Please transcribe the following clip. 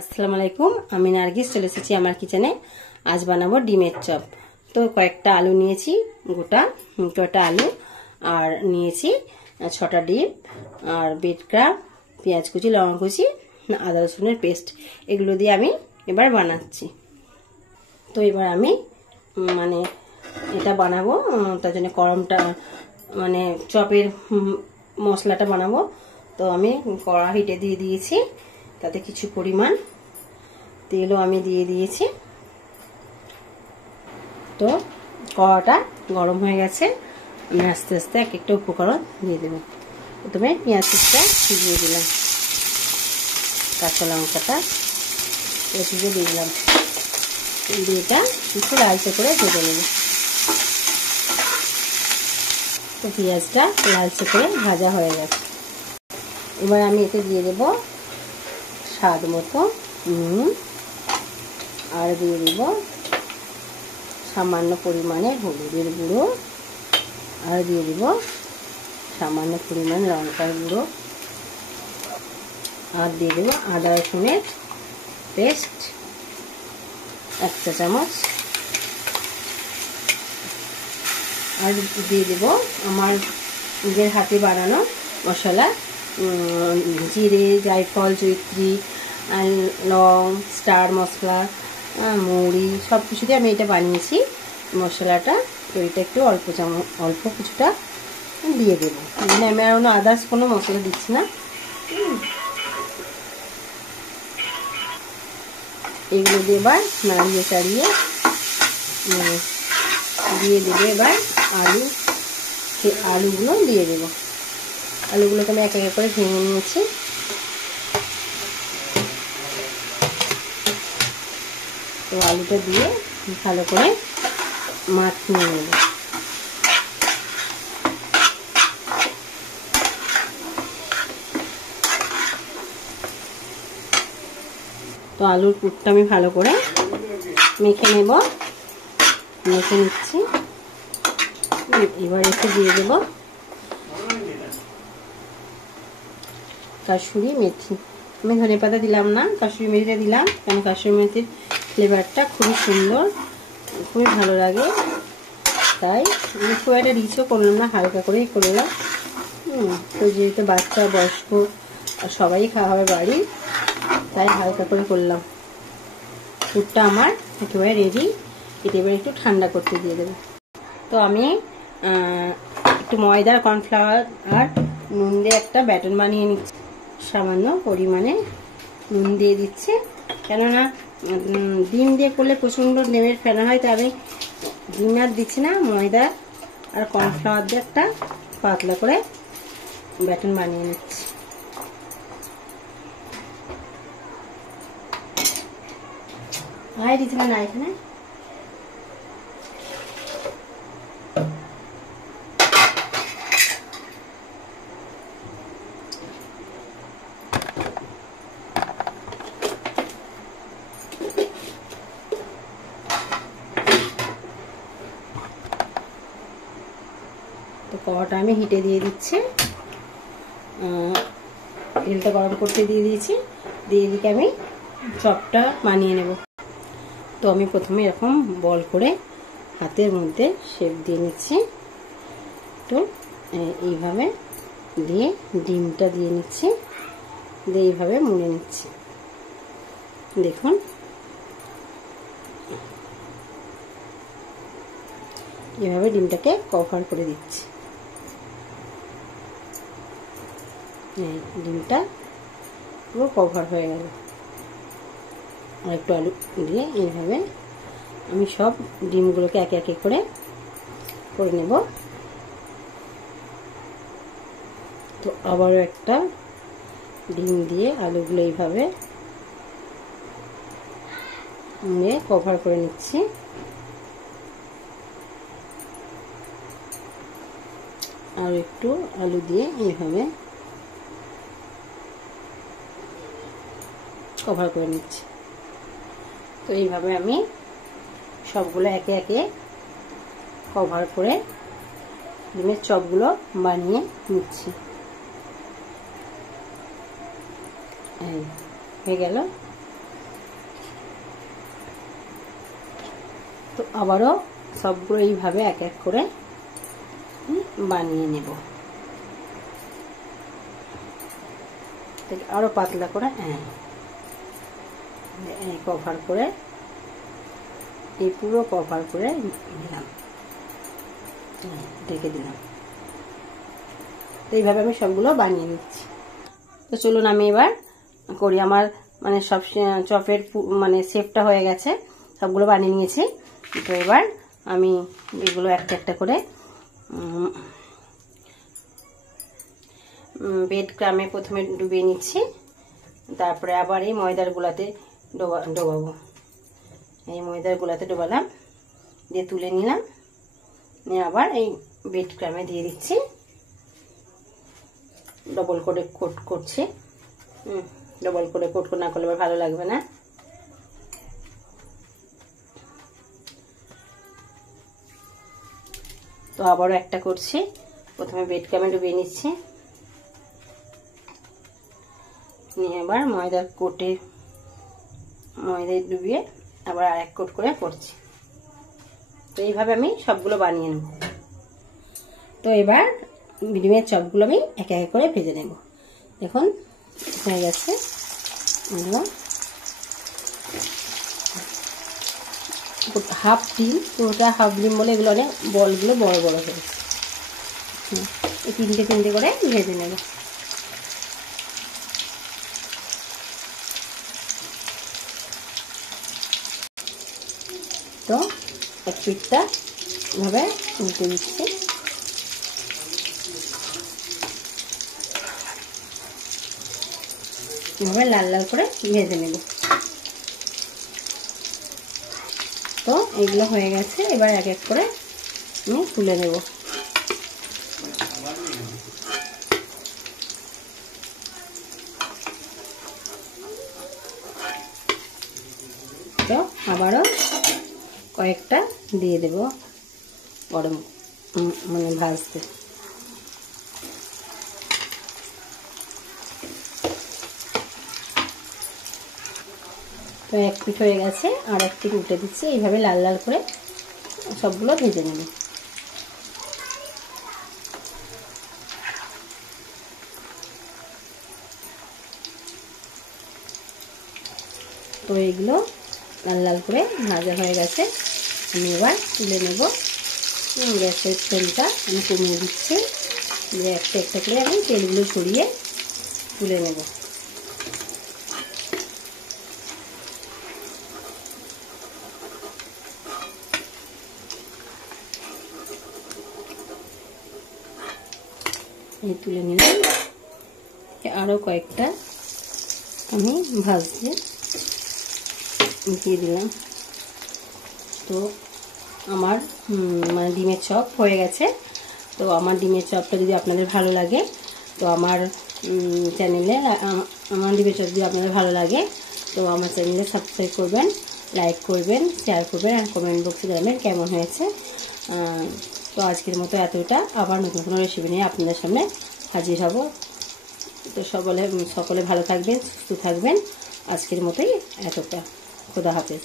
আসসালামু আলাইকুম, আমি নার্গিস চলে এসেছি আমার কিচেনে। আজ বানাবো ডিমের চপ। তো কয়েকটা আলু নিয়েছি, গোটা কয়েকটা আলু, আর নিয়েছি 6টা ডিম, আর বিট ক্রাম, পেঁয়াজ কুচি, লঙ্কা কুচি, আদা রসুনের পেস্ট। এগুলো দিয়ে আমি এবার বানাচ্ছি। তো এবার আমি এটা বানাবো, তার জন্য গরমটা চপের মশলাটা বানাবো। তো আমি কড়া হিটে দিয়ে দিয়েছি, তাতে কিছু পরিমাণ তেলও আমি দিয়ে দিয়েছি। তো কড়াটা গরম হয়ে গেছে, আমি আস্তে আস্তে এক একটা উপকরণ দিয়ে দেবো। প্রথমে পেঁয়াজ কুচিটা দিয়ে দিলাম, কাঁচা লঙ্কাটা দিয়ে দিলাম, দিয়ে এটা একটু লালচে করে ভেজে নেব। তো পেঁয়াজটা লালচে করে ভাজা হয়ে গেছে। এবার আমি এতে দিয়ে দেবো স্বাদ মতো নুন, আর দিয়ে দেব সামান্য পরিমাণে হলুদের গুঁড়ো, আর দিয়ে দেব সামান্য পরিমাণ লঙ্কার গুঁড়ো, আর দিয়ে দেব আদা রসুনের পেস্ট 1 চা চামচ, আর দিয়ে দেব আমার নিজের হাতে বানানো মশলা, জিরে, জায়ফল, জয়িত্রী, লং, স্টার মশলা, মৌরি, সব কিছু দিয়ে আমি এটা বানিয়েছি মশলাটা। তো এটা একটু অল্প কিছুটা দিয়ে দেবো, মানে আমি আর আদার্স কোনো মশলা দিচ্ছি না। এগুলো দিয়ে এবার নাড়িয়ে চাড়িয়ে দিয়ে দেবো। এবার আলুগুলো দিয়ে দেবো। আলুগুলোকে আমি এক এক করে ভেঙে নিয়েছি। তো আলুটা দিয়ে ভালো করে মাখিয়ে নেব। তো আলুর পুরটা আমি ভালো করে মেখে নেব, মেখে নিচ্ছি। এবার একটু দিয়ে দেব কাসুরি মেথি। আমি ধনে পাতা দিলাম না, কাসুরি মেথিটা দিলাম, কারণ কাসুরি মেথির ফ্লেভারটা খুবই সুন্দর, খুবই ভালো লাগে। তাই আমি খুব একটা রিচও করলাম না, হালকা করেই করলাম। তো যেহেতু বাচ্চা, বয়স্ক সবাই খাওয়া হবে বাড়ি, তাই হালকা করে করলাম। পুরটা আমার একেবারে রেডি। এটা এবার একটু ঠান্ডা করতে দিয়ে দেবো। তো আমি একটু ময়দা, কর্নফ্লাওয়ার আর নুন দিয়ে একটা ব্যাটার বানিয়ে নিচ্ছি। সামান্য পরিমাণে নুন দিয়ে দিচ্ছে, কেননা ডিম দিয়ে করলে প্রচণ্ড ডিমের ফেনা হয়। তাই আমি ডিম আর দিচ্ছি না, ময়দা আর কর্নফ্লাওয়ার দিয়ে একটা পাতলা করে ব্যাটার বানিয়ে নিচ্ছি। ভাই দিচ্ছিল না এখানে। তো কড়াটা আমি হিটে দিয়ে দিচ্ছি, তেলটা গরম করতে দিয়ে দিয়েছি। দিয়ে দিকে আমি চপটা বানিয়ে নেব। তো আমি প্রথমে এরকম বল করে হাতের মধ্যে শেপ দিয়ে নিচ্ছি। তো এইভাবে দিয়ে ডিমটা দিয়ে নিচ্ছি, দিয়ে এইভাবে মুড়ে নিচ্ছি। দেখুন এইভাবে ডিমটাকে কভার করে দিচ্ছি। ডিমটা পুরো কভার হয়ে গেল। আর একটু আলু দিয়ে এইভাবে আমি সব ডিমগুলোকে একে একে করে নেব। তো আবারও একটা ডিম দিয়ে আলুগুলো এইভাবে কভার করে নিচ্ছি। আর একটু আলু দিয়ে এইভাবে কভার করে নিচ্ছি। তো এইভাবে আমি সবগুলো একে একে কভার করে ডিমের চপগুলো বানিয়ে নিচ্ছি। হয়ে গেল। তো আবারও সবগুলো এইভাবে এক এক করে বানিয়ে নেব। আরো পাতলা করে কভার করে এই পুরো কভার করে দিলাম, ঢেকে দিলাম। তো এইভাবে আমি সবগুলো বানিয়ে নিচ্ছি। তো চলুন আমি এবার করি। আমার মানে সব চপের মানে শেপটা হয়ে গেছে, সবগুলো বানিয়ে নিয়েছি। তো এবার আমি এগুলো একটা একটা করে ব্রেড ক্রামে প্রথমে ডুবিয়ে নিচ্ছি, তারপরে আবার এই ময়দার গুলাতে ডোবাবো। এই ময়দার গুলাতে ডোবালাম, দিয়ে তুলে নিলাম, নিয়ে আবার এই ব্রেড ক্রামে দিয়ে দিচ্ছি। ডবল করে কোট করছি, ডবল করে কোট না করলে ভালো লাগবে না। তো আবারও একটা করছি, প্রথমে ব্রেড ক্রামে ডুবিয়ে নিচ্ছি, নিয়ে আবার ময়দার কোটে ময়দায় ডুবিয়ে আবার আর এক কোট করে করছি। তো এইভাবে আমি সবগুলো বানিয়ে নেব। তো এবার ডিমের চপগুলো আমি এক এক করে ভেজে নেব। দেখুন হয়ে গেছে এগুলো, হাফ ডিম, পুরোটা হাফ ডিম বলে এগুলো অনেক বলগুলো বড় বড় হয়েছে। এই তিনটে তিনটে করে ভেজে নেব। তো এক পিঠটা এভাবে উল্টে দিচ্ছি, এভাবে লাল লাল করে ভেজে নেব। তো এগুলো হয়ে গেছে, এবার এক এক করে আমি তুলে নেব। তো আবারও কয়েকটা দিয়ে দেব গরম মানে ভাজতে। তো এক পিঠ হয়ে গেছে, আর এক পিঠ উল্টে দিচ্ছি, এইভাবে লাল লাল করে সবগুলো ভেজে নেব। তো এইগুলো লাল লাল করে ভাজা হয়ে গেছে, আমি এবার তুলে নেব। গ্যাসের তেলটা আমি কমিয়ে দিচ্ছি, দিয়ে একটা একটা করে আমি তেলগুলো ছড়িয়ে তুলে নেব। এই তুলে নিলাম, আরও কয়েকটা আমি ভাজতে দিয়ে দিলাম। তো আমার মানে ডিমের চপ হয়ে গেছে। তো আমার ডিমের চপটা যদি আপনাদের ভালো লাগে, তো আমার চ্যানেলে আমার ডিমের চপ যদি আপনাদের ভালো লাগে, তো আমার চ্যানেলে সাবস্ক্রাইব করবেন, লাইক করবেন, শেয়ার করবেন, আর কমেন্ট বক্সে জানাবেন কেমন হয়েছে। তো আজকের মতো এতটা, আবার নতুন কোনো রেসিপি নিয়ে আপনাদের সামনে হাজির হব। তো সকলে ভালো থাকবেন, সুস্থ থাকবেন। আজকের মতোই এতটা, খোদা হাফেজ।